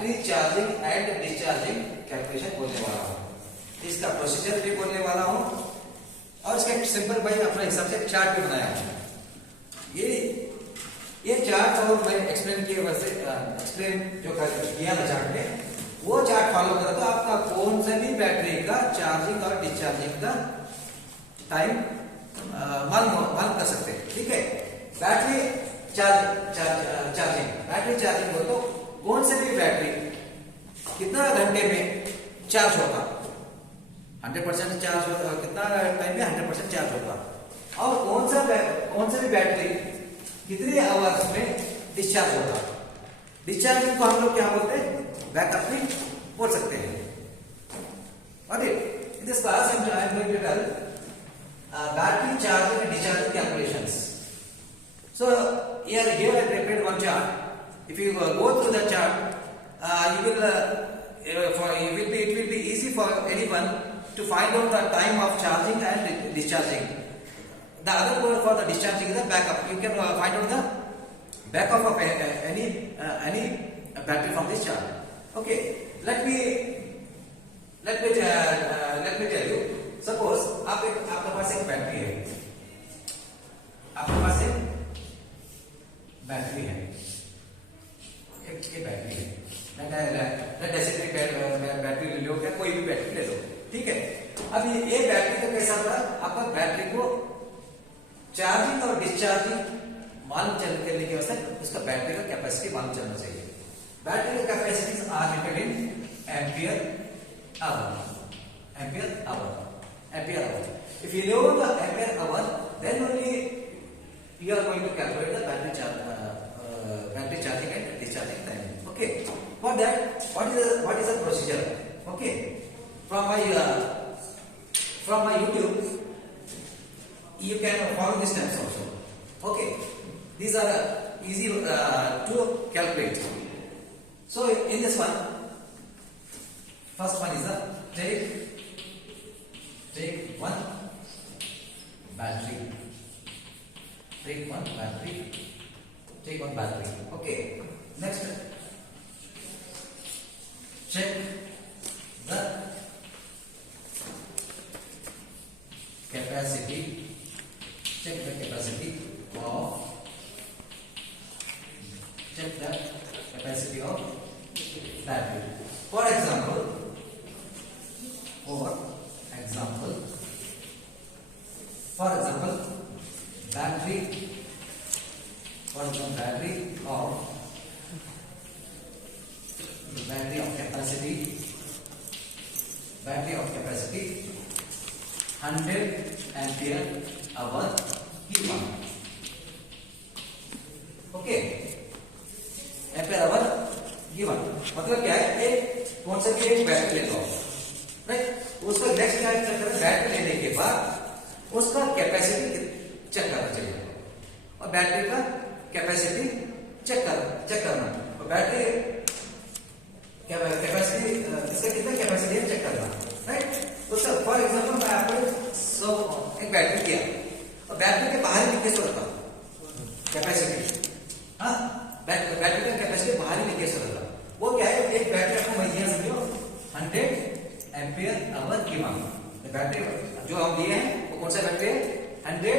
Battery charging and discharging calculation बोलने वाला हूँ। इसका प्रोसीजर भी बोलने वाला हूँ और इसका एक सिंपल भाई अपने हिसाब से चार्ट भी बनाया हूँ। ये चार्ट और मैं एक्सप्लेन किए वैसे एक्सप्लेन जो किया ना चार्ट में, वो चार्ट फॉलो करा तो आपका कौन सा भी बैटरी का चार्जिंग और डिस्चार्जिंग का टाइम मालूम कर सकते हैं। ठीक है, बैटरी चार्जिंग हो तो कौन से भी बैटरी कितना घंटे में चार्ज होगा, 100% चार्ज होगा, कितना टाइम में 100% चार्ज होगा, और कौन सा भी बैटरी कितने आवर्स में डिस्चार्ज होगा। डिस्चार्जिंग को हम लोग क्या बोलते हैं, बैकअप भी बोल सकते हैं। Okay, in this class I am going to tell battery charging and discharging calculations. So here I prepared one chart. If you go through the chart, it will be easy for anyone to find out the time of charging and discharging. The other word for the discharging is the backup. You can find out the backup of any battery from this chart. Okay, let me tell you. Suppose आपके पास एक battery है, आपके पास एक battery है, battery ले लो, क्या कोई भी बैटरी ले लो। ठीक है, अब ये बैटरी का कैसा होता है, आपका बैटरी को चार्जिंग और डिस्चार्जिंग मालूम करने की वजह से उसका बैटरी का कैपेसिटी मालूम चलना चाहिए। बैटरी का capacities are metered in ampere hour. If you know the ampere hour, then only you are going to calculate the battery charging and discharging time. Okay. For that, what is the procedure? Okay. From my YouTube, you can follow these steps also. Okay. These are easy to calculate. So in this one, first one is the take one battery. Okay. Next, check the capacity of battery. For example, battery of capacity 100 ampere hour given. Okay, ampere hour given मतलब क्या है, एक कौन सा भी एक battery ले लो, right, उसका नेक्स्ट क्या है, बैटरी लेने के बाद उसका कैपेसिटी चेक करना चाहिए और बैटरी का कैपेसिटी चेक करना, और बैटरी कैपेसिटी इसका कितना कैपेसिटी है चेक करना, राइट। उसका फॉर एग्जांपल मैं आपको एक बैटरी दिया और बैटरी के बाहर लिखे सो रखा कैपेसिटी, हाँ, बैटरी का कैपेसिटी बाहर ही लिखे सो रखा, वो क्या है, एक बैटरी आपको मैं दिया समझो 100 एम्पियर आवर की मांग, बैटरी जो हम दिए हैं वो कौन सा बैटरी है, 100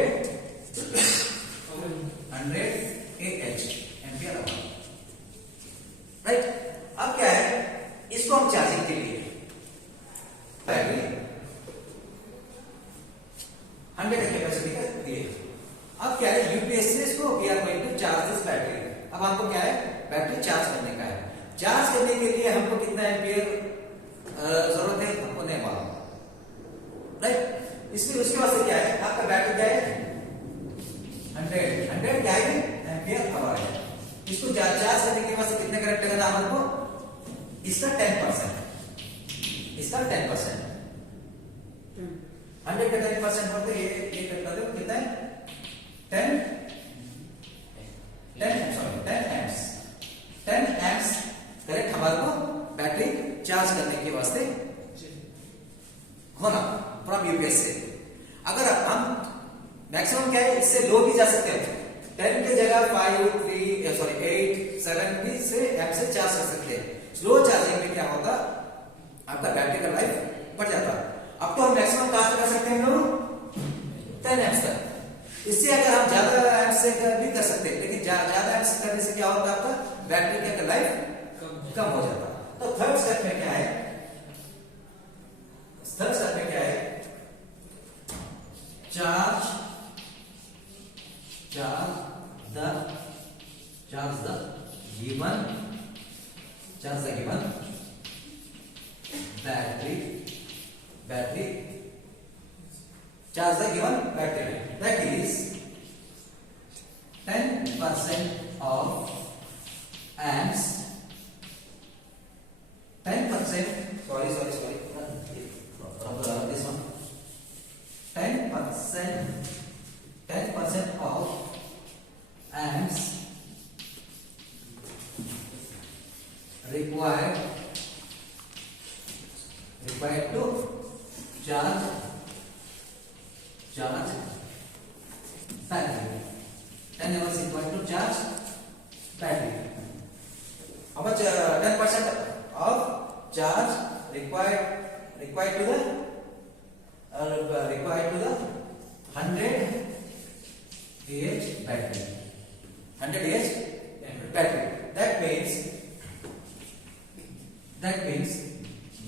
AH एम्पियर आवर, राइट। अब क्या है, इसको हम चार्जिंग के लिए बैटरी 100 का कैपेसिटी का दिए। अब क्या है, यूपीएस से इसको we are going to charge this battery. अब हमको क्या है, बैटरी चार्ज करने का है। चार्ज करने के लिए हमको कितना एम्पियर जरूरत है हमको नहीं मालूम, राइट। इसलिए उसके वास्ते क्या है, आपका बैटरी क्या है 100 क्या है, एम्पियर आवर है। इसको चार्ज करने के वास्ते कितने करंट लगेगा हमको, इसका 10%, 100 का 10% होते ये करता दो कितना है, 10 amps करेक्ट हमारे को बैटरी चार्ज करने के वास्ते होना फ्रॉम यूपीएस से। अगर हम मैक्सिमम क्या है, इससे लो भी जा सकते हैं, 10 के जगह 8 7 भी से एम्प से चार्ज कर सकते हैं। स्लो चार्जिंग में क्या होता, आपका बैटरी का लाइफ बढ़ जाता। अब तो हम मैक्सिमम कहां तक कर सकते हैं हम लोग, 10 एम्प्स तक। इससे अगर हम ज्यादा एम्प्स से भी कर सकते हैं, लेकिन ज्यादा एम्प्स करने से क्या होता है, आपका बैटरी का लाइफ कम हो जाता। तो थर्ड स्टेप में क्या है, थर्ड स्टेप में क्या है, charge the given battery charge the given battery, that is 10% of amps, 10%, sorry this one, 10% of amps required to charge battery. 10 hours equal to charge battery. How much 10% of charge required to the 100 Ah battery. 100 Ah battery.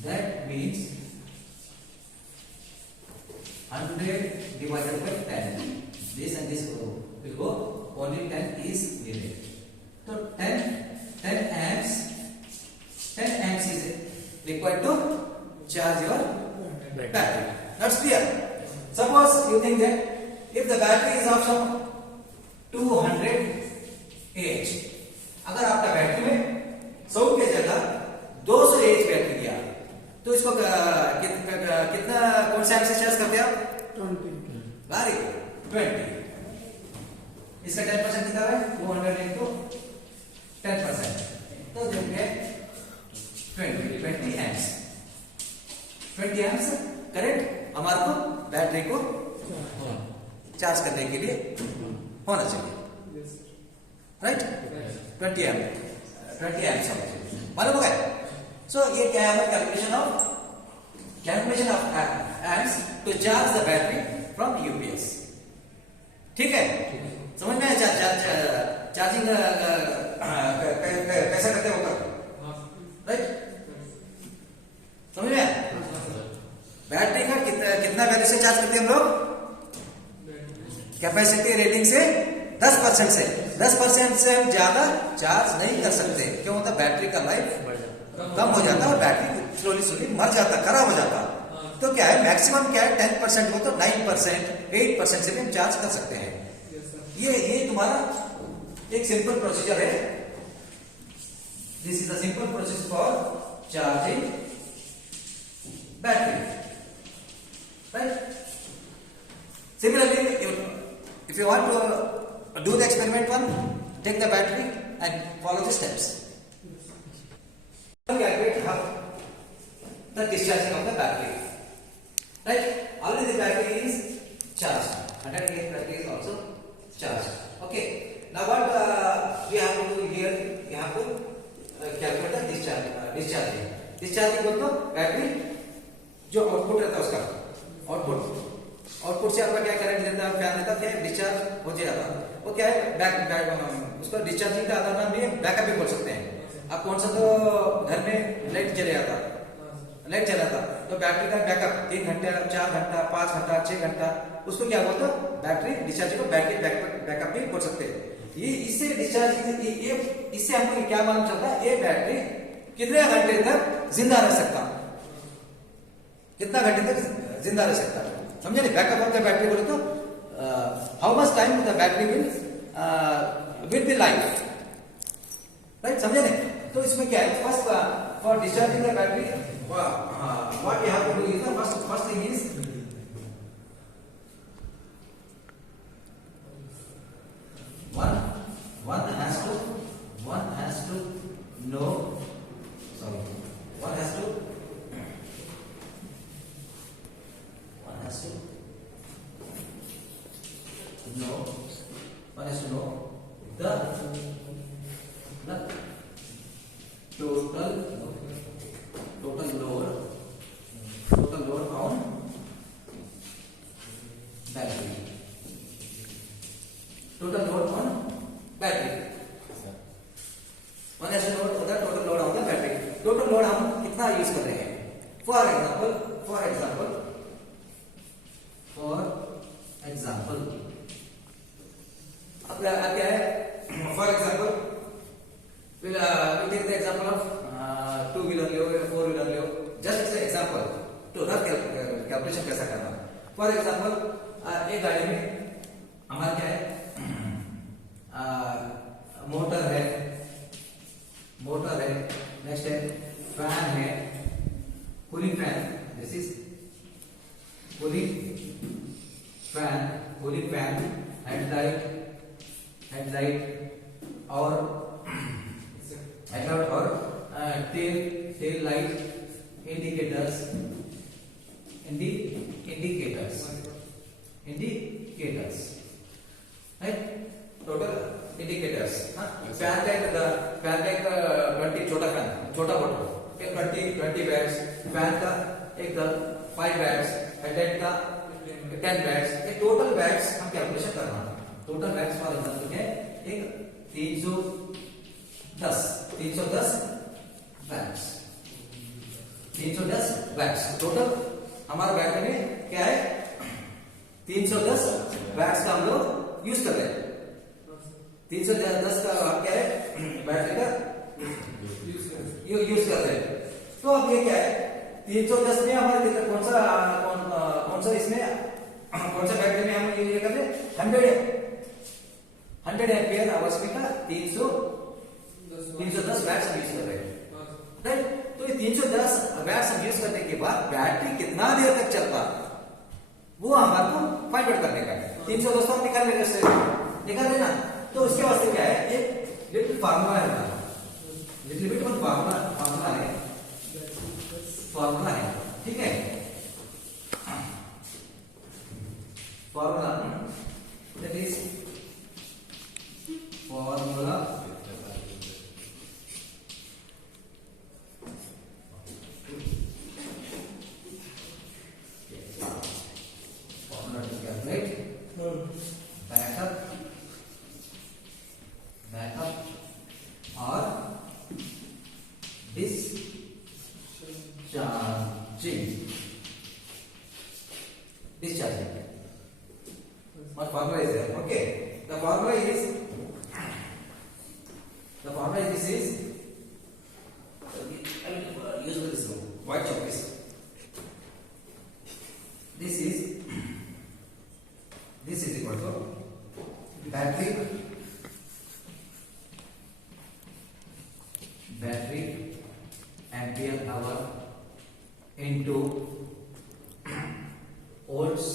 That means 100 divided by 10. This and this will go. Only 10 is needed. So 10 amps is required to charge your battery. That's clear. Suppose you think that if the battery is of some 200 Ah, अगर आपका battery में 100 के जगह 200 Ah battery दिया, तो इसको कितना कौन सा एम्प से चार्ज करते हैं आप, 20। 20 इसका 10% कितना है, 200 into 10%, तो देंगे 20 amps। 20 amps करंट हमारे को बैटरी को चार्ज करने के लिए होना चाहिए, राइट। 20 amps मालूम हो गया। सो ये क्या है, हमारा calculation of amps to charge the battery from UPS. ठीक है, समझ में आया चार्जिंग कैसे करते हो, राइट, समझ में आया। बैटरी का कितना वैल्यू से चार्ज करते हैं हम लोग, कैपेसिटी रेटिंग से 10% से 10% से हम ज्यादा चार्ज नहीं कर सकते। क्यों होता, बैटरी का लाइफ कम हो जाता और बैटरी स्लोली मर जाता, खराब हो जाता। तो क्या है, मैक्सिमम क्या है, 10% हो तो 9%, 8% से भी हम चार्ज कर सकते हैं। ये तुम्हारा एक सिंपल प्रोसीजर है। This is the simple process for charging battery, right. Similarly, if you want to do the experiment one, take the battery and follow the steps. Calculate the discharging of the battery, right? Already the battery is charged, 100 Ah battery is also charged. Okay, now what we have to do here, we have to calculate the discharging बोल तो battery जो output रहता है उसका output से आपका क्या current देता है, क्या देता है, डिस्चार्ज हो जाता है। वो क्या है, उसको डिस्चार्जिंग का आधार नाम भी बैकअप भी बोल सकते हैं। आप कौन सा, तो घर में लाइट चला था तो बैटरी का बैकअप 3 घंटे, 4 घंटा, 5 घंटा, 6 घंटा, उसको क्या बोलते, बैटरी डिस्चार्जिंग को बैटरी बैकअप भी बोल सकते हैं। ये इससे डिस्चार्जिंग, इससे हमको क्या मालूम चलता है, ये बैटरी कितने घंटे तक जिंदा रह सकता, कितना घंटे तक जिंदा रह सकता, समझे नहीं। बैकअप ऑफ द बैटरी बोले तो how much time the battery will be life, right, समझे नहीं। तो इसमें क्या है, first for discharging the battery what we have to do is the first thing is one has to know, sorry, one has to know the total one S load होता है total load होता है battery. Total load हम कितना use कर रहे हैं? For example अब क्या है? For example take the example of 2 wheeler लो या 4 व्हीलर लो, जस्ट एग्जाम्पल तो रफ कैलकुलेशन कैसा करना। फॉर एग्जाम्पल एक गाड़ी में हमारा क्या है? मोटर है, नेक्स्ट है फैन है, cooling fan, this is cooling fan, headlight और टेल लाइट, इंडिकेटर्स है, टोटल इंडिकेटर्स। फैन का एक 20 छोटा मोटर एक 20 वैट्स, फैन का एक 5 वैट्स, हेडलाइट का 10 वैट्स, ये टोटल वैट्स हम कैलकुलेशन करना। टोटल वैट्स फॉर एग्जांपल है एक 310 वैट्स, 310 वैट्स टोटल हमारा बैटरी में क्या है? 310 वैट्स का हम लोग यूज कर रहे हैं। 310 का क्या है? बैटरी का यूज कर रहे हैं। तो अब ये क्या है? 310 में हमारे कौन सा इसमें कौन सा बैटरी में हम ये कर रहे हैं? 100 एम्पियर आवर्स में का 310 वैट्स हम यूज कर रहे हैं, राइट? तो ये 310 वैट्स हम यूज करने के बाद बैटरी कितना देर तक चलता वो हमारे को फाइंड आउट करने का है। 310 हम निकाल लेना। तो उसके वास्ते क्या है? एक लिटिल फार्मूला है, फार्मूला है, ठीक है? Formula that is formula to calculate backup or discharging. What formula is there? Okay, the formula is this is I will use this white chalk. This is equal to battery ampere hour into volts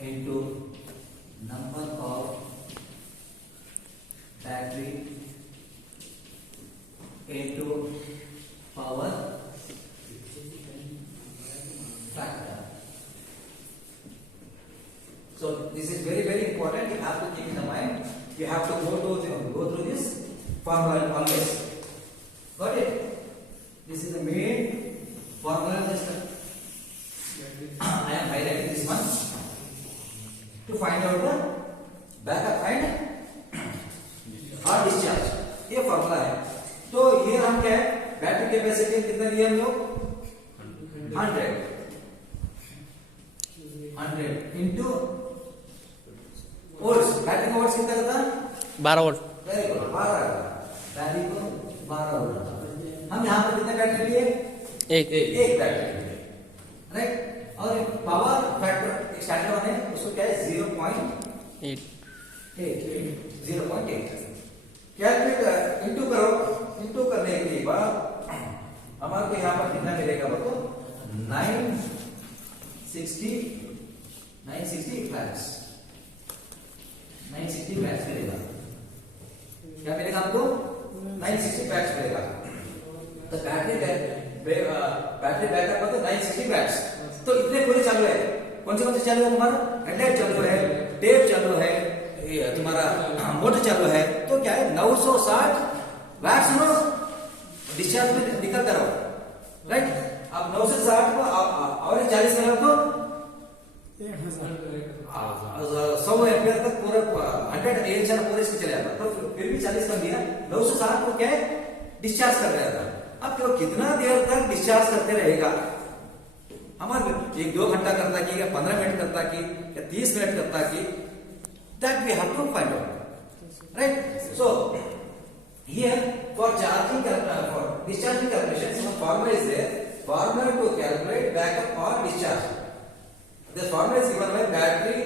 into number of battery into power factor. So this is very important. You have to keep in the mind. You have to go through this formula always. Got it? This is the main formula. I am highlighting this one to find out the backup and or discharge. ये formula है। तो ये हम क्या है? Battery capacity कितना लिया हम लोग? 100 into वोल्ट्स। बैटरी का वोल्ट्स कितना था? 12 वोल्ट। वेरी गुड, 12 बैटरी को 12 वोल्ट। हम यहाँ पर कितने बैटरी लिए? एक बैटरी लिए, राइट? और पावर फैक्टर स्टैंडर्ड वन है, उसको क्या है? 0.8 कैलकुलेट इंटू करो। इंटू करने के बाद हमारे को यहाँ पर कितना मिलेगा? बोलो 960 वैट्स। 960 वैट्स मिलेगा। क्या मिलेगा आपको? 960 वैट्स मिलेगा। तो बैटरी बैकअप तो 960 वैट्स। तो इतने पूरे चालू है। कौन से चालू है? तुम्हारा हेडलाइट चालू है, टेप चालू है, तुम्हारा मोटर चालू है। तो क्या है? 960 वैट्स डिस्चार्ज में निकल कर, राइट? अब 960 को और 40 करो तो 100 एम्पियर तक पूरा 100 एएचआर पूरे इसको चले जाता, तो फिर भी 40 कर दिया, 960 को क्या है डिस्चार्ज कर रहा था। अब वो कितना देर तक डिस्चार्ज करते रहेगा, हमारे 1-2 घंटा करता की या 15 मिनट करता की या 30 मिनट करता की, that we have to find out, right. So here for charging for discharging calculation, some formula is there, formula to calculate backup or discharge. The formula is given by battery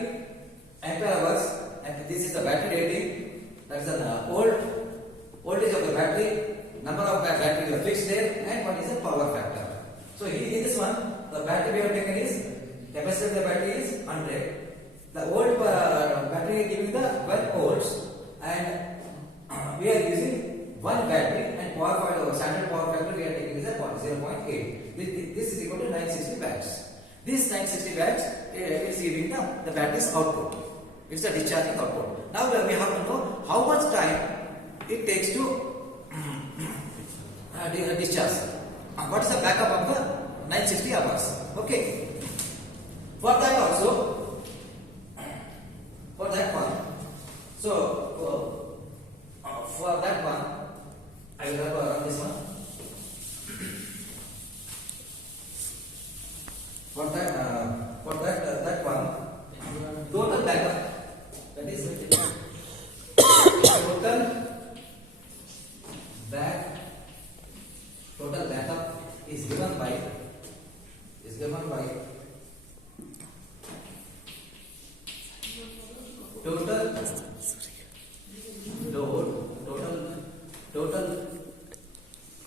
ampere hours, and this is the battery rating, that is the voltage of the battery, number of battery is fixed there, and what is the power factor. So here in this one, the battery we have taken is, capacity of the battery is 100, the old battery is giving the 12 volts, and we are using one battery, and power factor, standard power factor we are taking is a 0.8. This is equal to 960 watts. This 960 watts is giving the battery's output. It's the discharging output. Now we have to know how much time it takes to discharge. What is the backup of the 960 hours? Okay. For that also, for that one, so for that one, I will have run this one. For that one, total backup, that is total backup is given by total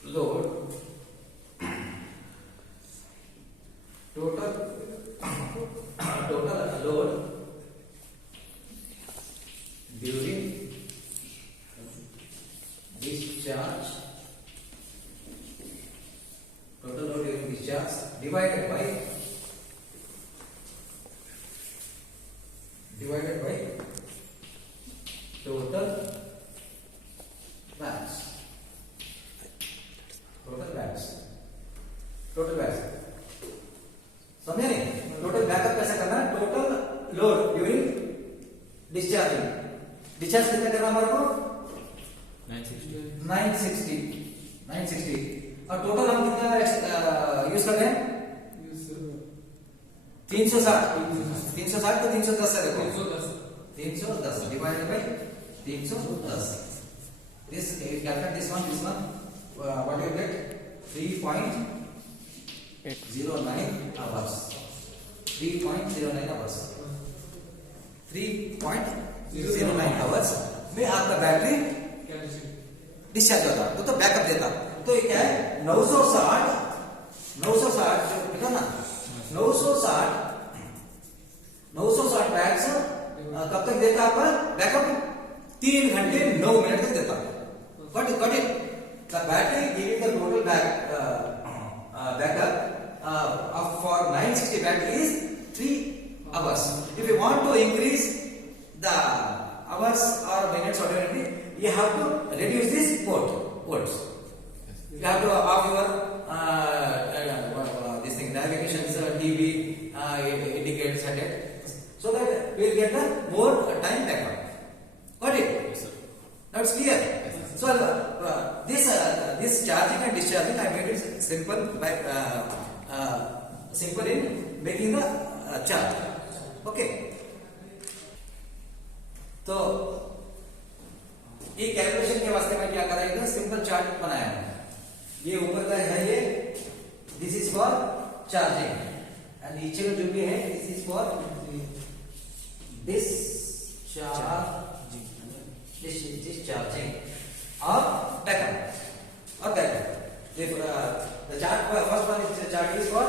load during discharge, total load during discharge divided by total watts. समझे नहीं? Total backup कैसे करना है? Total load during discharging, discharge कितना करना हमारे को 960, और टोटल हम कितना यूज कर रहे हैं 360 तो 310 है, देखो 310 divided by 310, this calculate this one what you get 3.09 hours, 3.09 hours में आपका बैटरी डिस्चार्ज होता, तो बैकअप देता। तो ये क्या है 960 देखो ना, 960 बैग्स कब तक देता आपका बैकअप? 3 घंटे 9 मिनट तक देता। Got it? The battery giving the total backup for 960 watt is 3 hours. If you want to increase the hours or minutes or whatever, you have to reduce this volts. You have to off your this thing, navigations, TV, indicators, so that we will get the more time backup. Got it? Yes, sir. Now it's clear. So this charging and discharging, I made it simple by simple in making the charge. Okay. तो ये calculation के वास्ते मैं क्या करा, simple chart बनाया है। ये ऊपर का है, ये this is for charging, and नीचे में जो भी है this is for discharging or backup. If the chart first one is chart is for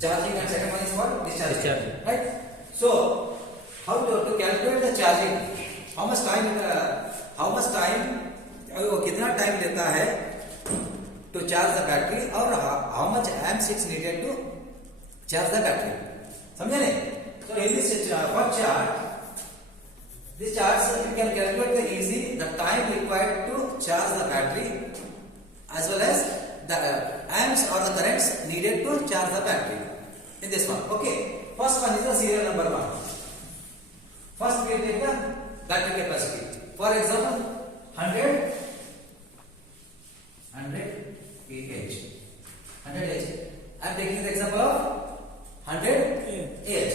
charging and second one is for discharging. Right? So how to calculate the charging? How much time कितना time लेता है to charge the battery, और how much amps is needed to charge the battery. समझे नहीं? So in this first chart, this chart you can calculate the time required to charge the battery as well as the amps or the currents needed to charge the battery in this one. Okay, first one is the serial number one. First we take the battery capacity. For example, 100 Ah. 100 Ah. I am taking the example of 100 Ah.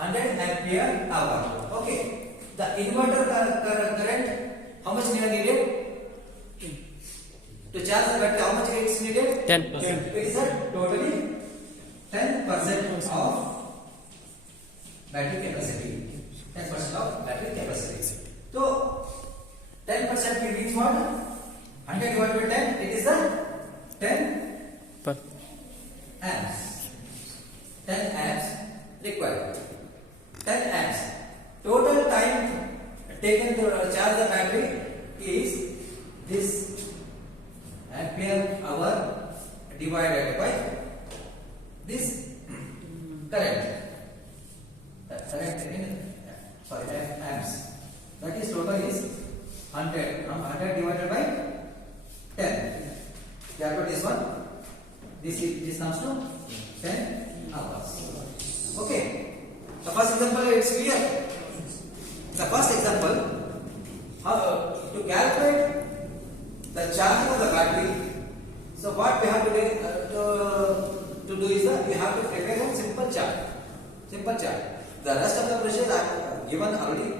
100 ampere hour. Okay. The inverter current, how much needed? To charge the battery, how much is needed? 10%. It is a totally 10% of battery capacity. 10% of battery capacity. So 10% means what? 100 divided by 10, it is the 10 amps. 10 amps required. 10 amps. Total time taken to charge the battery is this ampere hour divided by this current. Current in amps. That is total is 100. 100 divided by 10. Therefore, this one, this comes to 10 hours. Okay. The first example it's clear. The first example, to calculate the charging of the battery. So what we have to do is that we have to prepare a simple chart. Simple chart. The rest of the procedure I have given already.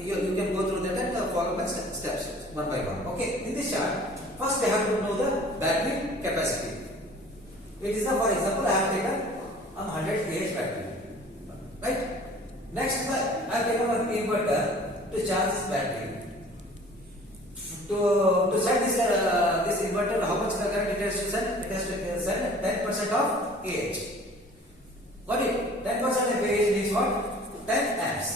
You can go through that and follow my steps one by one. Okay. In this chart, first we have to know the battery capacity. It is for example, I have taken a 100 Ah battery. Right? Next, I have taken an inverter to charge this battery. To set this inverter, how much the current it has to send? It has to send 10% of AH. Got it? 10% of AH means what? 10 amps.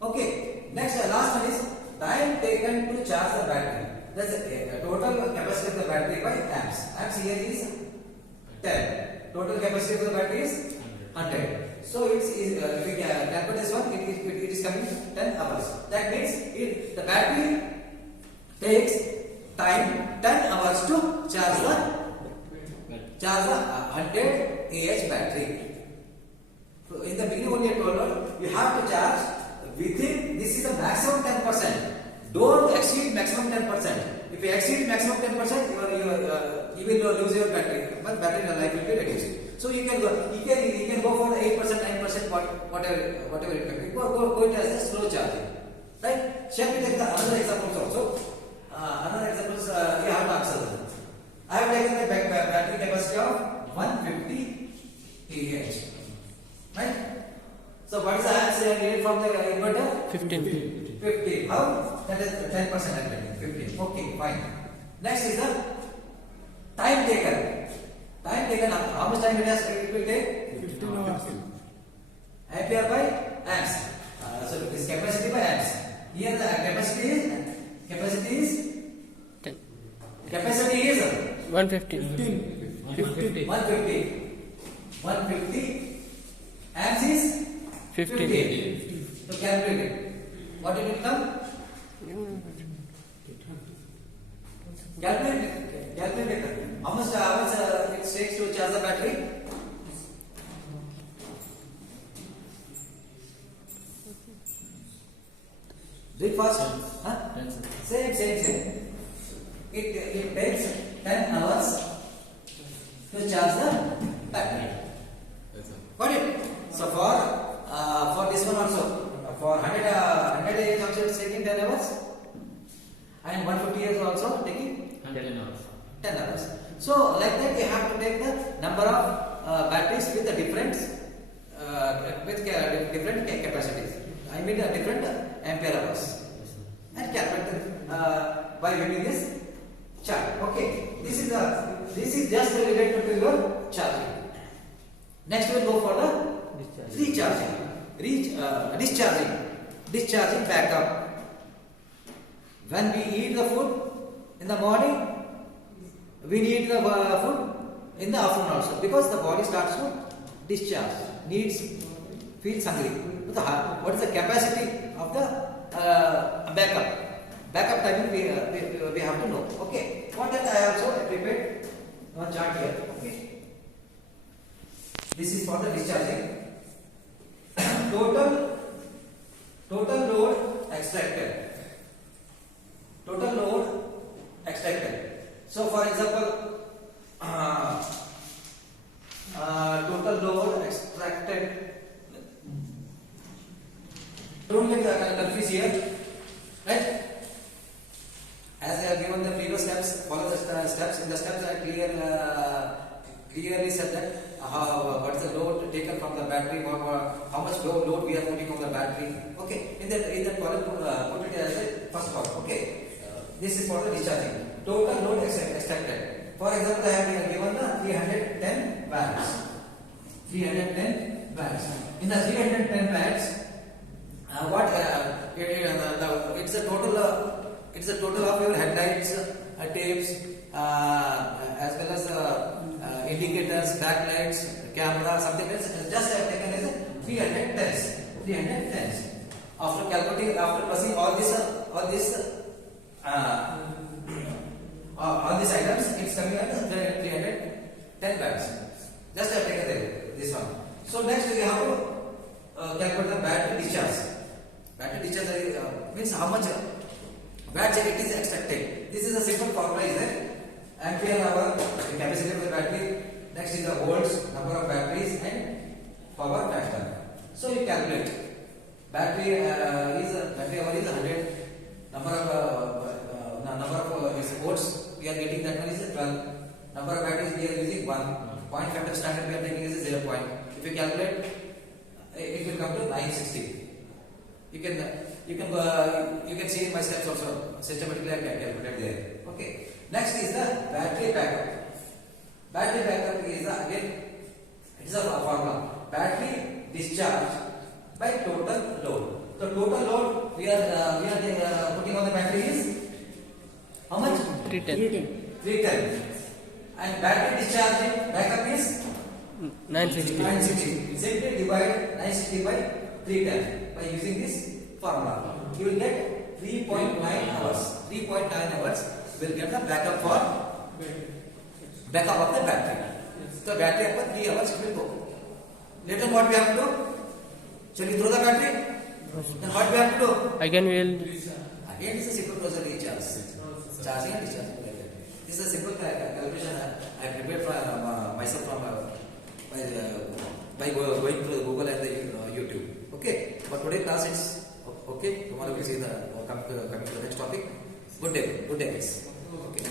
Okay. Next, the last one is time taken to charge the battery. That's the total capacity of the battery by amps. Amps here is 10. Total capacity of the battery is 100. So if we calculate this one, it is coming 10 hours. That means the battery takes time 10 hours to charge the 100 Ah battery. So in the beginning only I told you have to charge within, this is the maximum 10%. Don't exceed maximum 10%. If you exceed maximum 10%, you will lose your battery. But battery life will be reduced. So you can go for the 8%, 9%, whatever it may be. Go it as a slow charging. Right? Shall we take another examples also? Another examples you have to answer them. I have taken the battery capacity of 150 Ah. Right? So what is the answer needed from the inverter? 15. 15. How? That is 10% I'm taking. 15. Okay, fine. Next is the time taken. Time taken. How much time it will take? 15 hours. Ampere by amps. So this capacity by amps. Here the capacity is 10. 150. 150. 150 amps is 15. So calculate it. What it will come? Calculate it. How much it takes to charge the battery? Do it fast. Huh? Same. It takes 10 hours to charge the battery. Got it? So for this one also, for 100 also it's taking 10 hours, and 150 is also taking 10 hours. So like that, you have to take the number of batteries with the different capacities. I mean different ampere hours, and calculate by using this chart. Okay, this is just related to your charging. Next we will go for the discharging backup. When we eat the food in the morning, we need the food in the afternoon also, because the body starts to discharge, feels hungry. What is the capacity of the backup? Backup timing we have to know. Okay. What that I also prepared one chart here. Okay. This is for the discharging. Total load extracted. Total load extracted. So for example, total load extracted. Don't get confused here, right? As I have given the previous steps, follow the steps. In the steps, I clearly said that what is the load taken from the battery, how much load we are putting on the battery. Okay, in that column, put it as a first column. Okay, this is for the discharging. Total load extracted. For example, I have given the 310 watts. 310 watts. In the 310 watts, it's the total of your headlights, tapes, as well as indicators, backlights, camera, something else. Just I have taken as 310s. After calculating, after passing all these items, it's coming at 310 watts. Just I have taken this one. So next we have to calculate the battery discharge. Battery discharge means how much watts it is extracted. This is a simple formula, is there? Ampere hour, the capacity of the battery. Next is the volts, number of batteries, and power factor. So you calculate. Battery hour is 100. Number of volts we are getting, that one is 12. Number of batteries we are using 1. Point factor standard we are taking is 0. If you calculate, it will come to 960. You can see in my steps also systematically I can calculate there. Okay. Next is the battery backup. Battery backup is again it is a formula. Battery discharge by total load. So total load we are putting on the battery is how much? 310. And battery discharging backup is 960. Simply divide 960 by 310 by using this formula. You will get 3.9 hours. 3.9 hours will get the backup of the battery. So battery after 3 hours it will go. Later what we have to do? Shall we throw the battery? Then what we have to do? Again Again it's a simple process recharge. Charging and discharging. This is a simple calculation I prepared for myself from by going through Google and the YouTube. Okay. For today's class it's okay. Tomorrow we see the coming to the next topic. Good day guys. Okay.